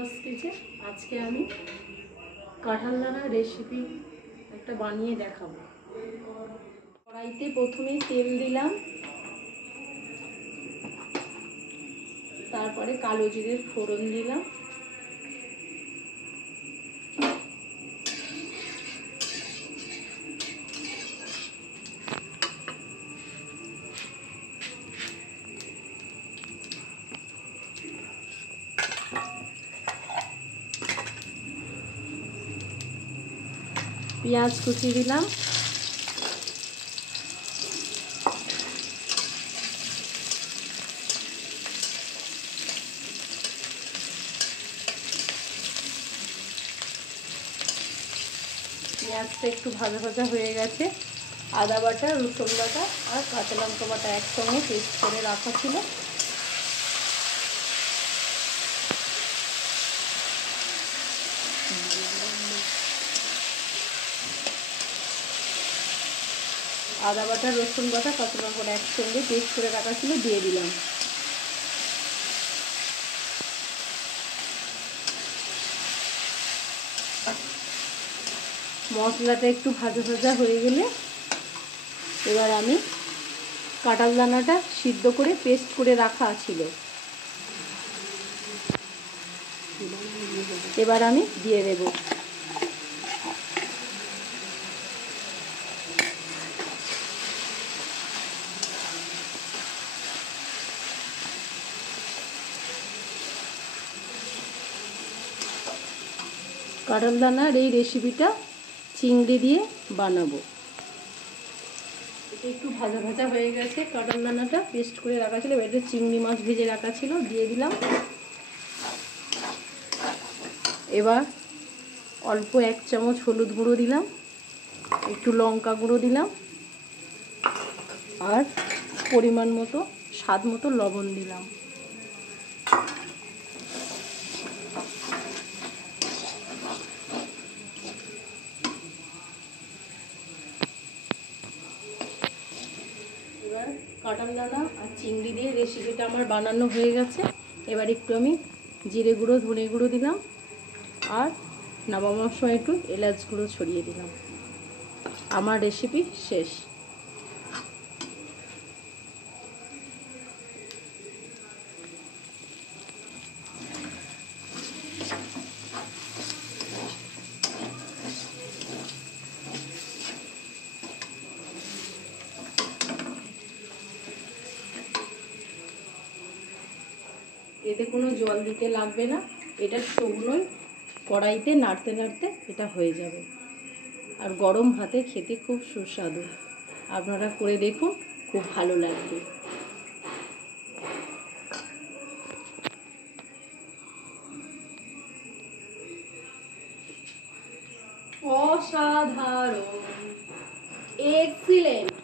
Subhash kitchen. আজকে আমি কাঁঠাল দানা রেসিপি একটা বানিয়ে দেখাবো। কড়াইতে প্রথমে তেল দিলাম, তারপরে কালো জিরের ফোড়ন দিলাম, পেঁয়াজ কুচি দিলাম, পেঁয়াজটা একটু ভাজা ভাজা হয়ে গেছে। আদা বাটা, রসুন বাটা আর কাঁচা লঙ্কা বাটা একসঙ্গে পেস্ট করে রাখা ছিল। আদা বাটা, রসুন বাটা, কাঁচা লঙ্কাটা একসঙ্গে পেস্ট করে রাখা ছিল, দিয়ে দিলাম। মশলাটা একটু ভাজা ভাজা হয়ে গেলে এবার আমি কাঁঠাল দানাটা সিদ্ধ করে পেস্ট করে রাখা ছিল, এবার আমি দিয়ে দেব। কাঁঠাল দানার এই রেসিপিটা চিংড়ি দিয়ে বানাবো। এটা একটু ভাজা ভাজা হয়ে গেছে। কাঁঠাল দানাটা পেস্ট করে রাখা ছিল, এটা চিংড়ি মাছ ভেজে রাখা ছিল, দিয়ে দিলাম। এবার অল্প 1 চামচ হলুদ গুঁড়ো দিলাম, একটু লঙ্কা গুঁড়ো দিলাম আর পরিমাণ মতো স্বাদ মতো লবণ দিলাম। এবার কাঁঠাল দানা আর চিংড়ি দিয়ে রেসিপিটা আমার বানানো হয়ে গেছে। এবার একটু আমি জিরে গুঁড়ো, ধনে গুঁড়ো দিলাম আর নামানোর সময় একটু এলাচ গুঁড়ো ছড়িয়ে দিলাম। আমার রেসিপি শেষ। এতে কোনো জল দিতে লাগবে না, এটা শুকনোই কড়াইতে নাড়তে নাড়তে এটা হয়ে যাবে। আর গরম ভাতে খেতে খুব সুস্বাদু। আপনারা করে দেখুন, খুব ভালো লাগবে। অসাধারণ, এক্সিলেন্ট।